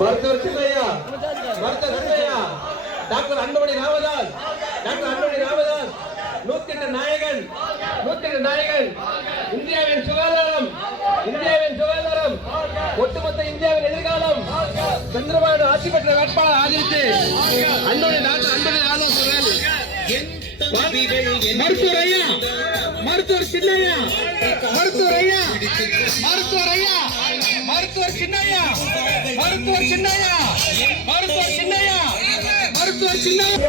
మరుతూరు Chinnaiah, doctor అండమణి Ramdas, நூத்திட்டு நாயகன், இந்தியாவின் சுகாதாரம், ஒட்டுமொத்த இந்தியாவின் எதிர்காலம். சந்திரபாபு ஆட்சி பெற்ற வேட்பாளர் ஆதரித்து அன்புடைய டாக்டர் அன்புடைய ஆலோசகர் மருத்துவர் சின்னையா, மருத்துவர் சின்னையா,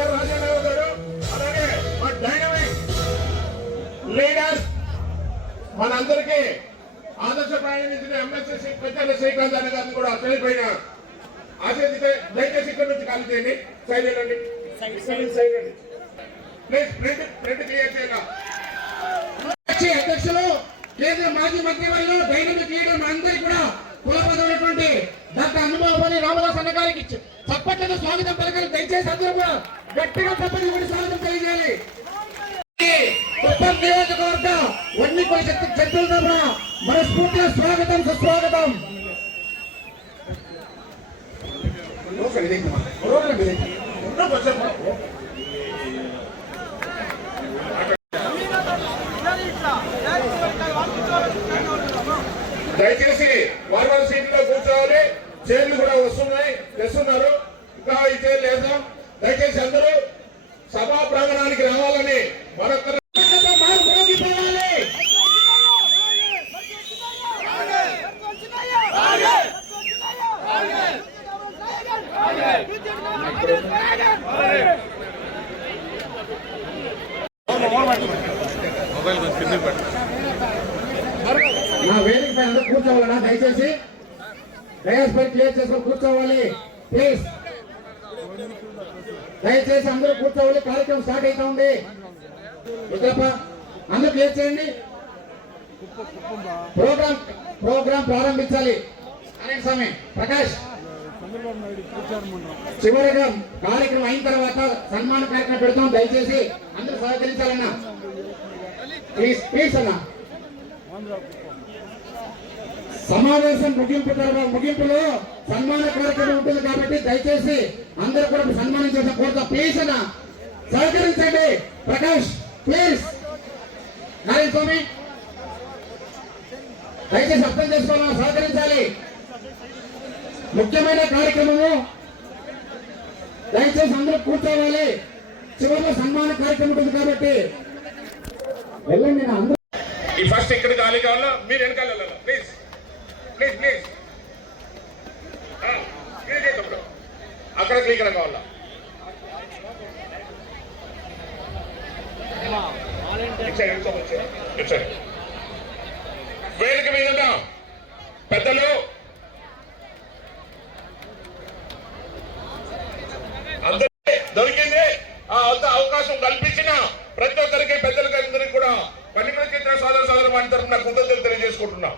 లీడర్స్ మనందరికీ ఆదర్శప్రాయణ ఎంఎస్ఎస్ పెద్దల శ్రీకాంత్ అన్న గారిని కూడా చనిపోయిన ఆశిస్తే దయచేసి ఇక్కడ నుంచి ఖాళీ చేయండి. సైడ్ వెళ్ళండి, ప్లీజ్ ప్రింట్ క్లియర్ చేయాలి. అధ్యక్షులు కేంద్ర మాజీ మంత్రివర్యులు డైనమిక్ లీడర్ మనందరికీ కూడా కులపదమైనటువంటి డాక్టర్ అనుభవపల్లి రామదాస్ అన్న గారికి చప్పట్లతో స్వాగతం పలకాలి. దయచేసి అందరూ కూడా గట్టిగా చప్పట్లు కూడా స్వాగతం తెలియజేయాలి. కుప్పం నియోజకవర్గ వన్నికుల శక్తి చర్చల తరఫున మనస్ఫూర్తిగా స్వాగతం, సుస్వాగతం. దయచేసి వారి సీట్లో కూర్చోవాలి. చైర్లు కూడా తెస్తున్నారు. ఇంకా ఈ చైర్లు వేద్దాం. దయచేసి అందరూ సభా ప్రాంగణానికి రావాలని మరొక నా వేదిక పైన కూర్చోవాలన్నా దయచేసి డయాస్ పై క్లియర్ చేసుకొని కూర్చోవాలి. ప్లీజ్ దయచేసి అందరూ కూర్చోవాలి. కార్యక్రమం స్టార్ట్ అవుతా ఉంది. అందరూ క్లియర్ చేయండి. ప్రోగ్రామ్ ప్రారంభించాలి. స్వామి ప్రకాష్ చివరిగా కార్యక్రమం అయిన తర్వాత సన్మాన కార్యక్రమం పెడతాం. దయచేసి అందరూ సహకరించాలన్నా ప్లీజ్ అన్నా. సమావేశం ముగింపులో సన్మాన కార్యక్రమం ఉంటుంది కాబట్టి దయచేసి అందరూ కూడా సన్మానించాల్సిన కోరుతా. ప్లీజ్ అన్న సహకరించండి. ప్రకాష్ ప్లీజ్. నారాయణ స్వామి దయచేసి అర్థం చేసుకోవాలని సహకరించాలి. ముఖ్యమైన కార్యక్రమము. దయచేసి అందరూ కూర్చోవాలి. చివరిలో సన్మాన కార్యక్రమం ఉంటుంది కాబట్టి వెళ్ళండి. నా అందరూ ఈ ఫస్ట్ ఇక్కడ ఖాళీ కావాలా, మీరు వెనకాల వెళ్ళాలి. ప్లీజ్ ప్లీజ్ ప్లీజ్ అక్కడ క్లియర్ కావాలా. వేదిక మీద పెద్దలు అందరికీ దొరికింది అవకాశం కల్పించిన ప్రతి ఒక్కరికి పెద్దలకి అందరికీ కూడా పల్లికల చిత్ర సోదర వారి తరఫున కృతజ్ఞతలు తెలియజేసుకుంటున్నాం.